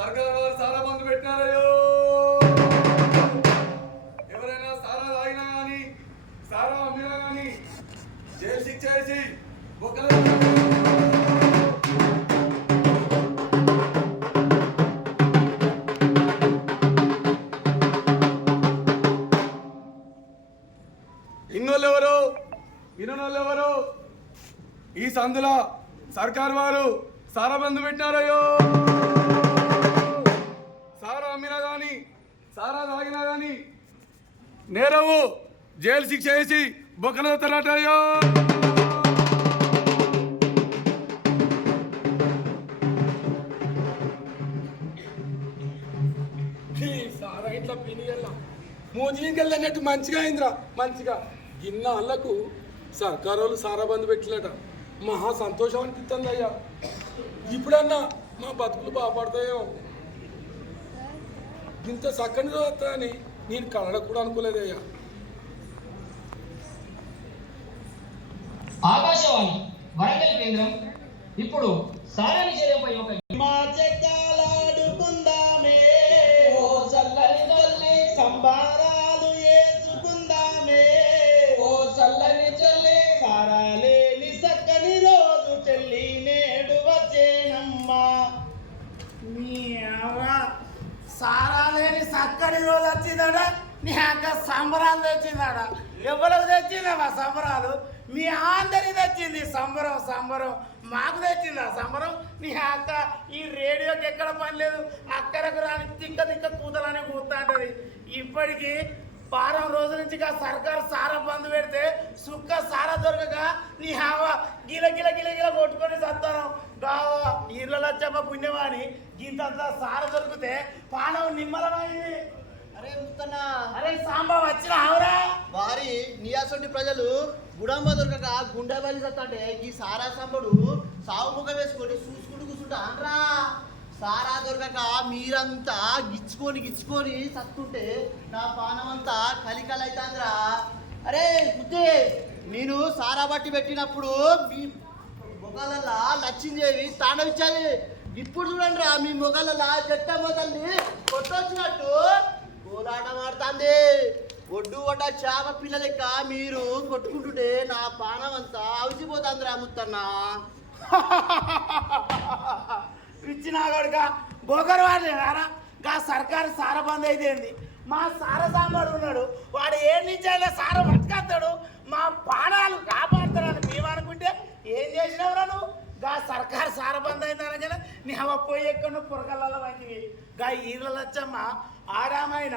సర్కారు వారు సారా మందు పెట్టినారయ్యో. ఎవరైనా సారా తాగినా కానీ సారా అమ్మినా కానీ జైలు శిక్ష వేసి ఇన్నోళ్ళెవరు వినోళ్ళెవరు? ఈ సందుల సర్కారు వారు సారా బంధు పెట్టినారయ్యో. సారా అమ్మినా కానీ సారా తాగినా కానీ నేరవు జైలు శిక్ష వేసి బొక్కలు తరటయ్యో. సారా ఇట్లా పినిగల్ల మోదీకెళ్ళి అన్నట్టు మంచిగా అయిందిరా. మంచిగా గిన్న అల్లకు సర్కారు వాళ్ళు సారా బంధు పెట్టినట. మహా సంతోషం అనిపిస్తుంది అయ్యా. ఇప్పుడన్నా మా బతుకులు బాగుపడతాయో. ఇంత చక్కని రోజు అని నేను కలడ కూడా అనుకోలేదయ్యా. ఆకాశవాణి వరంగల్ కేంద్రం ఇప్పుడు సారా నిషేధంపై ఒక సంబారాలు వేసుకుందామే ఓ చల్లని చెల్లి సారాలేని చక్కని రోజు చెల్లి నేడు వచ్చేనమ్మా. నీ సారా లేని చక్కని రోజు వచ్చిందట. నీ అక్క సంబరాలు తెచ్చిందట. ఎవరికి తెచ్చిందమ్మా సంబరాలు? మీ అందరికి తెచ్చింది సంబరం. సంబరం మాకు తెచ్చిందా సంబరం? నీ అక్క ఈ రేడియోకి ఎక్కడ పని లేదు, అక్కడకు రాని తిక్క తిక్క కూతలనే కూతుంటది. ఇప్పటికీ వారం రోజుల నుంచి సర్కారు సారా బంద్ పెడితే సుక్క సారా దొరకక నీ హావ గిల గిల గిల గిల కొట్టుకొని చస్తాను. ఇళ్ళ వచ్చమ్మ పుణ్యమాని ఇంత సారా దొరికితే పానం నిమ్మలమైంది. అరే ముత్తన్నా, అరే సాంబా వచ్చిన ఆవురా. వారి నియాసొంటి ప్రజలు గుడంబ దొరకక గుండె బలి సత్తంటే ఈ సారా సంబడు సాగు ముఖం వేసుకొని చూసుకుంటూ కూర్చుంటా అనరా. సారా దొరకక మీరంతా గిచ్చుకొని సత్తుంటే నా పానమంతా కలికలైతాందిరా. అరే ముద్దే, నేను సారా బట్టి పెట్టినప్పుడు మీ మొగాలల్లా లచ్చిందేవి తాండవిచ్చాది. ఇప్పుడు చూడండి రా, మీ మొగాలల్లా జట్ట మొదల్ని కొట్టొచ్చినట్టు కోలాటం ఆడుతుంది. ఒడ్డు ఒడ్డ చేప పిల్లలెక్క మీరు కొట్టుకుంటుంటే నా పానం అంతా అవిసిపోతుంది రా ముత్తన్నా. పిచ్చినాగడుగా బొగరు వాడేనారా. గా సర్కారు సారా బంద్ అయితేంది. మా సార సాంబాడు ఉన్నాడు, వాడు ఏ నిజాయిలో సార పట్టుకొస్తాడు, మా పానాలు కాపాడుతాడని మేము అనుకుంటే ఏం చేసినావురా నువ్వు? గా సర్కారు సార బంద్ అయిందనగా నీ అవ పోయి ఎక్కడ పొరకల్ల వంటివి. గా ఈళ్ళ లచ్చమ్మ ఆరామైన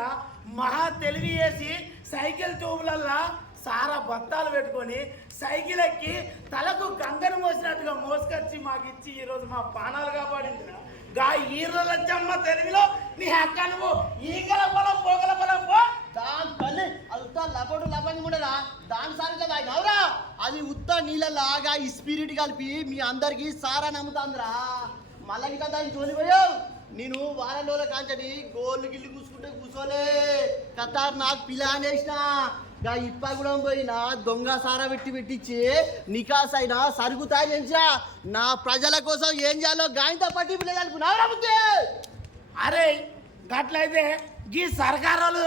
మహా తెలివి చేసి సైకిల్ ట్యూబ్లల్లా సారా బత్తాలు పెట్టుకొని సైకిల్ ఎక్కి తలకు కంకణ మోసినట్టుగా మోసుకొచ్చి మాకు ఇచ్చి ఈరోజు మా పానాలు కాపాడింది. గా ఈర్ల లచ్చమ్మ తెలివిలో నీ అక్క నువ్వు ఈగల పొలం పోగల పొలం పో. దాని తల్లి అది ఉత్త లపడు లపంగి కూడా దాని సారిగా తాగినవురా. అది ఉత్త నీళ్ళలాగా ఈ స్పిరిట్ కలిపి మీ అందరికి సారా నమ్ముతాందిరా. మళ్ళీ ఇంకా దాన్ని తోలిపోయావు. నేను వారం రోజుల కాంచని గోళ్ళు గిల్లు కూసుకుంటే కూర్చోలే కతార్ నాకు పిల్ల వేసిన ఇప్పగూడెం పోయినా దొంగ సారా పెట్టించి నికాస్ అయినా సరుకు తయారు చేయించా. నా ప్రజల కోసం ఏం చేయాలో గాయంతో పట్టి పిల్లలు బుద్ధి. అరే గట్లయితే ఈ సర్కారు వాళ్ళు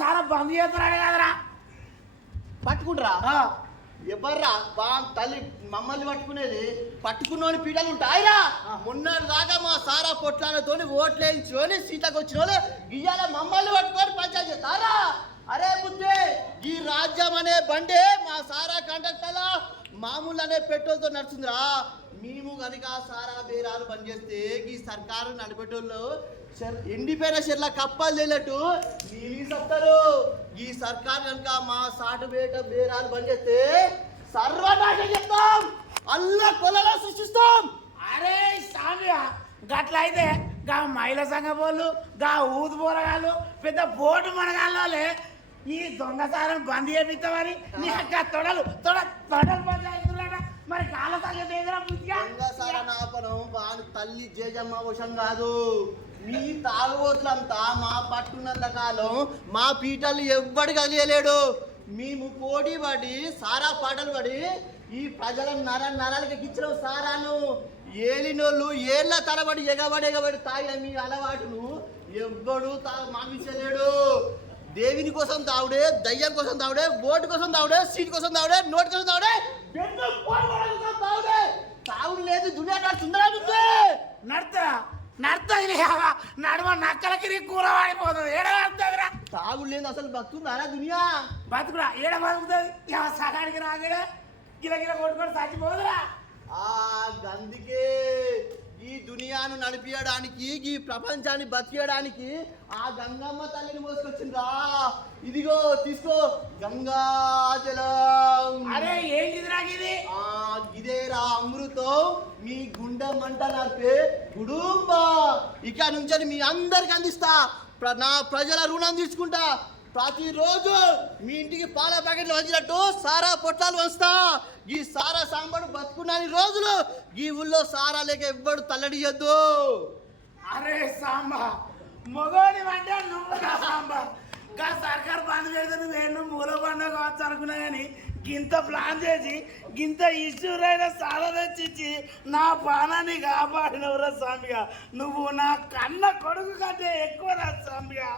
సారా బంద్ చేస్తున్నాడు కదరా. పట్టుకుంటారా? ఎవర్రా బా తల్లి మమ్మల్ని పట్టుకునేది? పట్టుకున్నోని పీటలు ఉంటాయిరా. మొన్నటి దాకా మా సారా పొట్లాలతో ఓట్లు వేయించుకొని సీతకు వచ్చిన వాళ్ళు గియ్యాల మమ్మల్ని పట్టుకొని పంచాయతీ చేస్తారా? అరే బుద్ధి, ఈ రాజ్యం అనే బండే మా సారా కండక్టర్ల మామూలు అనే పెట్రోల్తో నడుస్తుందిరా. మేము కనుక సారా బేరాలు బంద్ చేస్తే ఈ సర్కారు నడిపేటోళ్ళు ఎండిపోయిన చెర్ల కప్పలు తెలియట్టు నీళ్ళు సత్తారు. ఈ సర్కారు కనుక మా సాటు బేరాలు బంద్ చేస్తే సర్వనాశం చెప్తాం, అల్ల కొలలో సృష్టిస్తాం. అరే సామ్య గట్లయితే గా మహిళా సంఘ వాళ్ళు గా ఊదు పోరగాళ్ళు పెద్ద బోటు మనగాళ్ళే ఈ దొంగసారం బంద్ చేపిస్తామని నీ అక్క తొడలు బంద్ చేస్తున్నాడ. మరి కాల సంగతి ఏదైనా దొంగసారా నాపనం వాని తల్లి జేజమ్మ వశం కాదు. మీ తాగుబోతులంతా మా పట్టున్నంత కాలం మా పీటలు ఎవ్వడు కదిలేడు. మేము పోటీ పడి సారా పాటలు పడి ఈ ప్రజల నరాలకి ఇచ్చిన సారాను ఏలినోళ్ళు ఏళ్ళ తరబడి ఎగబడి తాగిన మీ అలవాటును ఎవ్వడు మామించలేడు. దేవుని కోసం తావుడే, దయ్యం కోసం తావుడే, ఓటు కోసం తావుడే, సీట్ కోసం తావుడే, నోటు కోసం తావుడే, తావుడు లేదు. దునియా సుందరా నడుమ నక్కలకి కూర వాడిపోతుంది. ఏడ పడుతుందిరా? తాగుడు లేదు అసలు బతుకుతుందా దునియా? బతుకురా ఏడ బతుకుతుంది? సగానికి రాగడే గిలగిల కొట్టుకొని చచ్చిపోదురా. అందుకే ఈ దునియాను నడిపించడానికి, ఈ ప్రపంచాన్ని బతికేయడానికి ఆ గంగమ్మ తల్లిని మోసుకొచ్చిందా. ఇదిగో తీసుకో గంగాజలం. అరే ఏంటిది రాగిది? ఇదేరా అమృతం, మీ గుండె మంట నడిపే కుటుంబ. ఇక నుంచి మీ అందరికి అందిస్తా. నా ప్రజల రుణం తీసుకుంటా. ప్రతిరోజు మీ ఇంటికి పాల ప్యాకెట్లు వంచినట్టు సారా పొట్లాలు వంచుతా. ఈ సారా సాంబారు బతుకున్నాని రోజులు ఈ ఊళ్ళో సారా లేక ఎవ్వడు తల్లడియద్దు. అరే సాంబా మొగోని అంటే నువ్వు నా సాంబా. గా సర్కారు బంద్ పెడితే నువ్వేను మూల బండ కావచ్చు అనుకున్నా కానీ గింత ప్లాన్ చేసి గింత ఇష్యూరైన సాల తెచ్చిచ్చి నా ప్రాణాన్ని కాపాడినవురా సాంబిగా. నువ్వు నా కన్న కొడుకు కంటే ఎక్కువ రా సాంబిగా.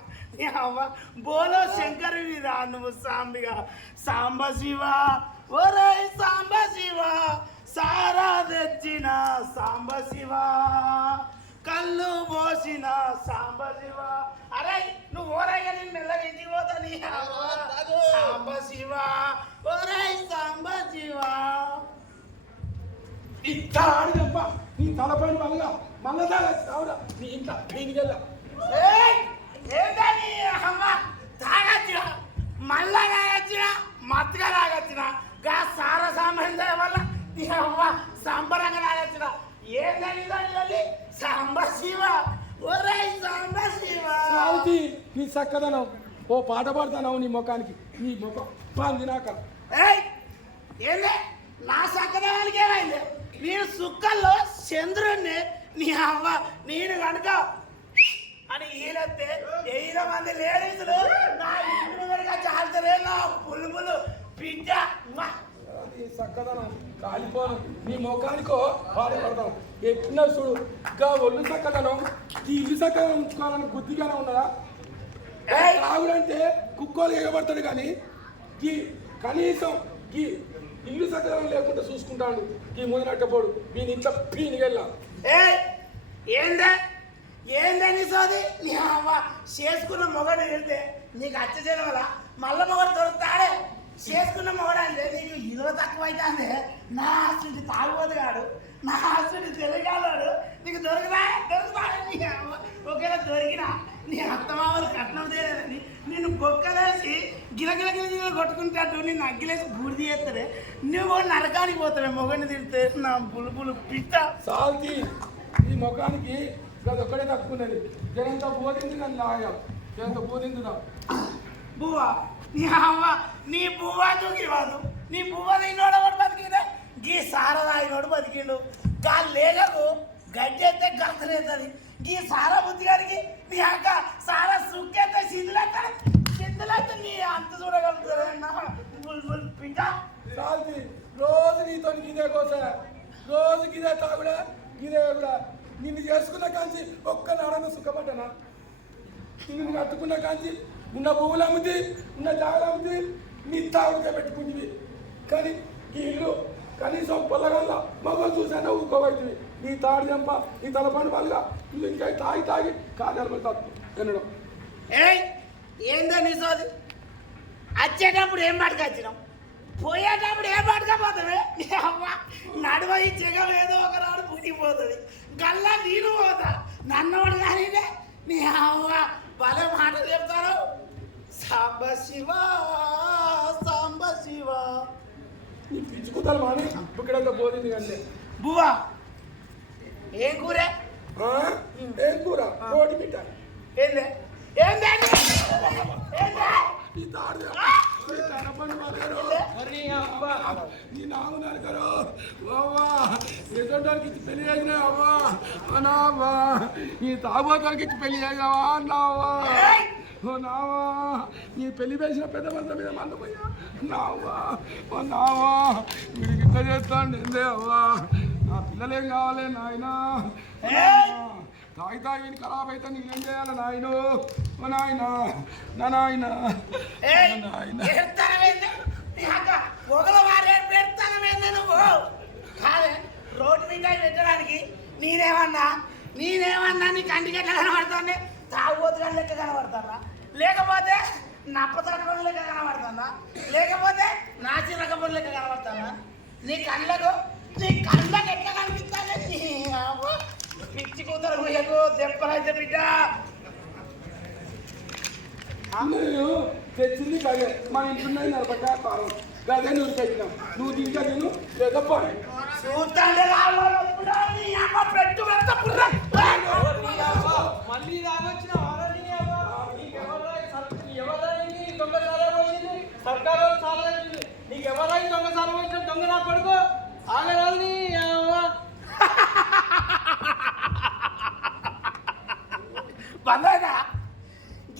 బోలో శంకరువి రా నువ్వు సాంబిగా. సాంబ శివ ఒరే సాంబ శివ, సారా తెచ్చిన సాంబ శివ, కళ్ళు పోసిన సాంబ శివ. అరే నువ్వు ఓరాయిగా నేను మెల్లగా ఇంటికి పోతా. నీ సాంబ శివ ఒరే సాంబ శివ. ఇట్లా ఆడి తప్ప నీ తలపైన మళ్ళా మళ్ళా తాగరా నీ ఇంట్లో దీనికి వెళ్ళా. ఏంటని అమ్మ తాగచ్చిన మళ్ళా తాగచ్చిన మత్తుగా తాగచ్చిన గా సార సాంబరం వల్ల నీ అమ్మ సంబరంగా తాగచ్చిన. ఏందని దాని సాంబ శివ ఒరే సాంబ శివ. సావుతి నీ చక్కదనం ఓ పాట పాడుతున్నావు నీ ముఖానికి. నీ ముఖం బాంది నాక. ఏందే నా చక్కదనానికి ఏమైంది? నేను సుక్కల్లో చంద్రుణ్ణి. నీ అవ్వ నేను కనుక అని ఈలొస్తే 8 మంది లేడీసులు నా ఇంటి వరకు చాలుతారే నా పులుపులు పిజ్జ. నీ చక్కదనం కాలిపోను నీ ముఖానికో పాట పడతాం. ఎట్లా చూడు ఇంకా ఒళ్ళు చక్కదనం ఈ ఇల్లు చక్కదనం ఉంచుకోవాలని బుద్ధిగానే ఉన్నదా? తాగుడంటే కుక్కలు ఎగబడతాడు కానీ ఈ కనీసం ఈ ఇల్లు చక్కదనం లేకుండా చూసుకుంటాడు. ఈ ముదినట్టపోడు వీని ఇంట్లో పీనికెళ్ళా. ఏందని సోది నీ అవ్వ చేసుకున్న మొగడు వెళ్తే నీకు అచ్చజనం వల్ల మళ్ళా మొగడు దొరుకుతాడే. చేసుకున్న మొగడు అంటే నీకు ఇరవ తక్కువ అయితే నా ఆస్తి తాగుబోదు కాడు, నా ఆస్తి తెలుగాడు. నీకు దొరుకుతాడే నీ అవ్వ. ఒకవేళ దొరికినా నీ అత్తమామలు కట్నం తేలేదని నేను బొక్కలేసి గిలగిల గిలగిల కొట్టుకుంటాడు. నేను అగ్గిలేసి బూడిది చేస్తాడే. నువ్వు నరకానికి పోతావే మొగడిని తిడితే నా పులుపులు పిట్ట. సాల్తీ ఈ ముఖానికి అదొక్కడే తక్కున్నది. జనంతో బోధింది కానీ లాగా జనంతో బోధించుదా బువ్వా నీ అవ్వ నీ బువ్వా దూకివాదు. నీ బువ్వ తిన్నోడు ఎవడు బతికిందే? గీ సారా అయినోడు బతికిండు. గా లేగకు గడ్డి అయితే గంతలేస్తుంది. గీ సారా బుద్ధిగారికి నీ అక్క సారా సుక్కేస్తే సింధులైతే నీ అంత చూడగలుగుతుంది పింట. సాల్తీ రోజు నీతో గిదే కోసా, రోజు గిదే తాగుడా గిదే కూడా. నిన్ను చేసుకున్న కాంచి ఒక్క నాడన సుఖపడ్డానా? నిన్ను కట్టుకున్న కాంచి ఉన్న పువ్వులు అమ్ముతి, ఉన్న జాగలు అమ్ముతి, నీ తాగుడికే పెట్టుకుంటుంది. కానీ ఈ ఇల్లు కనీసం పొల్లగల్లా మగలు చూసాను ఊరుకోబడుతుంది. నీ తాడు చంప నీ తలపని వాళ్ళగా ఇల్లు ఇంకా తాగి కాదాలు తప్పు వినడం. ఏందో సోది? వచ్చేటప్పుడు ఏం పట్టుకొచ్చినాం, పోయేటప్పుడు ఏం పట్టుకపోతావే? నడువ ఈ జగం ఏదో ఒక రాడు పుట్టిపోతుంది. గల్లా నేను పోతా నన్నవాడు కానీ నీ అవ్వ భలే మాటలు చెప్తారు. సాంబ శివ సాంబ శివ. నీ పిచ్చుకుతారు మాని ఇక్కడ పోయింది కంటే. బువ్వా ఏం కూరే? ఏం కూర? రోటి మిఠ. ఏందే ఏందండి నీ తాడు నీ నాగు నరకరు అవ్వా. ఎదుటానికి ఇచ్చి పెళ్లి చేసినా అవ్వా అన్నా అవ్వా. నీ తాగోతానికి ఇచ్చి పెళ్లి చేసావా అన్నావా? ఓ నావా నీ పెళ్లి వేసిన పెద్ద మంద మీద మందపోయా నావా ఓ నావా వీడికి ఇట్లా చేస్తాను ఏందే అవ్వా నా పిల్లలేం కావాలి నాయనా తాగి తాగి ఖరాబ్ అయితే నేనేం చేయాలి నాయను ఓ నాయన నా నాయన రోడ్డు మీద పెట్టడానికి నేనేమన్నా నీ కంటికి ఎట్లా కనబడుతుంది తాగుబోతుగా లెక్క కనబడతానా లేకపోతే నప్పతరకం లెక్క కనబడతానా లేకపోతే నాచి రకం లెక్క కనబడతానా నీ కళ్ళకు ఎట్లా కనిపిస్తానే పిచ్చి కూతురు గుయ్యకు దెబ్బలైతే బిడ్డ నేను తెచ్చింది కదే మన ఇంట్లో నరపకాయ పారం గదే నువ్వు తెచ్చినావు నువ్వు తింటా తిను లేకపోతే చూస్తాంటే పెట్టు మళ్ళీ రావచ్చిన సర్కారు చాలా నీకు ఎవరైనా దొంగ సారం వచ్చిన దొంగ నా పడుకో ఆగరాదు నీ బంద్ అవుతా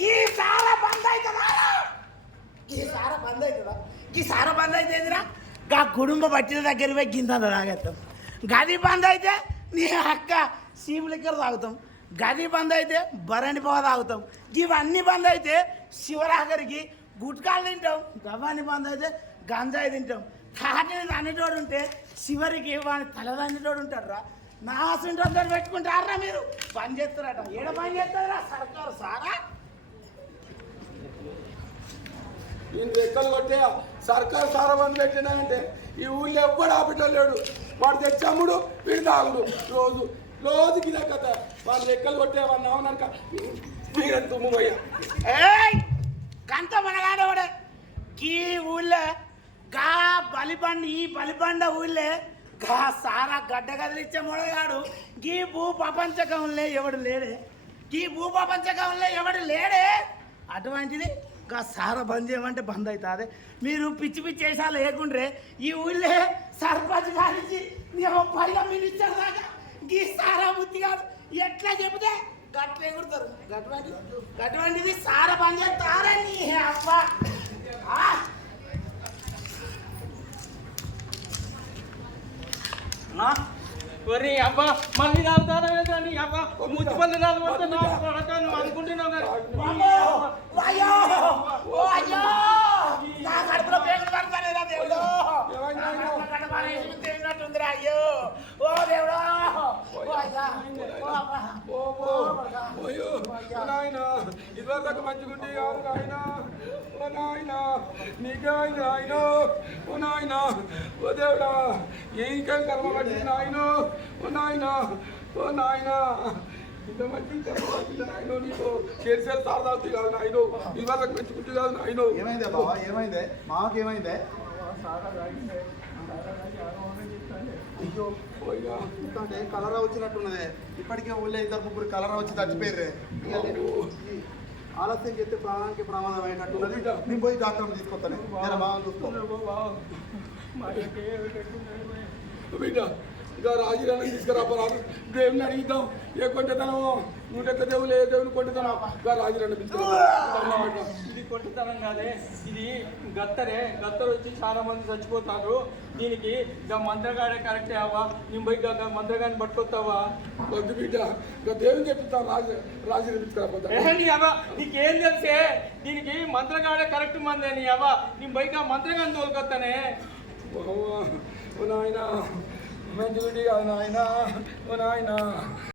ఈ సారా బంద్ అవుతుందా ఈ సారా బంద్ అయితే గా కుటుంబ బట్టిన దగ్గర పోయి గింత తాగేస్తాం గది బంద్ అయితే నీ అక్క సీపు లెక్కర తాగుతాం గది బంద్ అయితే బరణి పోవ తాగుతాం ఇవన్నీ బంద్ అయితే శివరాఖరికి గుట్కాలు తింటాం గవ్వని బంద్ అయితే గంజాయి తింటాం తాటిని దండటోడు ఉంటే చివరికి వాడిని తలదండటోడు ఉంటారా నా ఆశంతో పెట్టుకుంటారా మీరు పని చేస్తారట ఏడ పని చేస్తారా సర్కారు సారా నేను రెక్కలు కొట్టే సర్కారు సారా బంద్ పెట్టినానంటే ఈ ఊళ్ళో ఎవ్వడు ఆపేటలేడు వాడు తెచ్చమ్ముడు వీడు తాగుడు రోజుకి ఇదే కథ వాడు రెక్కలు కొట్టే వాడిని అవునక వీడని తుమ్ము పోయా కంత మనగాడవాడే ఈ ఊళ్ళో గా ఈ బలిబండ ఊళ్ళే గా సారా గడ్డ కదిలిచ్చే మొడగాడు ఈ భూ ప్రపంచకంలో ఎవడు లేడే అటువంటిది గా సారా బంద్ చేయమంటే బంద్ అవుతుంది మీరు పిచ్చి పిచ్చి వేసాలు లేకుండ్రే ఈ ఊళ్ళే సర్పంచ్ గారించి పైన మినిస్టర్ దాకా ఈ సారా బుద్ధి కాదు ఎట్లా చెబితే గట్ల ఎగురుతారు అటువంటిది సారా బంద్ చేస్తారని అబ్బా ఒరే అబ్బా మళ్ళీ తాగుతారా నీ అబ్బా ముచ్చిపల్లి రాలబడితే నా కొడక నువ్వు అనుకుంటున్నావు నా కడుపులో పేగులు పడతానేరా దేవుడు తిరిగినట్టుందిరా అయ్యో ఓ దేవుడు ఇదివరకు మంచిగుండి కాదు నాయన ఓ నాయన నీకాయన ఆయన ఓ నాయన ఓ దేవుడా ఇంకేం కర్మ పట్టింది నాయన ఓ నాయన ఓ నాయన ఇంత మంచి కర్మ పట్టింది నాయన నీకు చేసేది సారదావుతుంది కాదు నాయన ఇదివరకు మంచిగుండి కాదు నాయన ఏమైందే బాబా ఏమైందే మాకు ఏమైందే అయ్యో పోయిగా అంటే కలరా వచ్చినట్టున్నదే ఇప్పటికే ఊళ్ళో 2-3 కలరా వచ్చి చచ్చిపోయారే ఆలస్యం చేస్తే ప్రాణానికి ప్రమాదం అయినట్టున్నది నేను పోయి డాక్టర్ని తీసుకొస్తాను నేను బాగా చూసుకో బిడ్డ ఇంకా రాజీరాన్ని తీసుకురాపరాదు దేవుని అడిగిద్దాం ఏ కొంటతనమో నువ్వు దేవులు ఏ దేవుని కొంటతనం ఇంకా రాజీరాన్ని తీసుకురా ఇది కొట్టుతనం కాదే ఇది గత్తరు వచ్చి చాలా మంది చచ్చిపోతారు దీనికి ఇంకా మంత్రగాడే కరెక్టే అవ్వా నేను పోయి మంత్రగాడిని పట్టుకొస్తావా వద్దు బిడ్డ ఇంకా దేవుని చెప్తాను రాజీని తీసుకురాపోతా నీ అవ్వ నీకేం తెలిసే దీనికి మంత్రగాడే కరెక్ట్ మందే నీ అవ్వ నేను పోయి మంత్రగాడిని తోలుకొస్తానే ఓ నాయన మంచిగుండి కాదు నాయన ఓ నాయన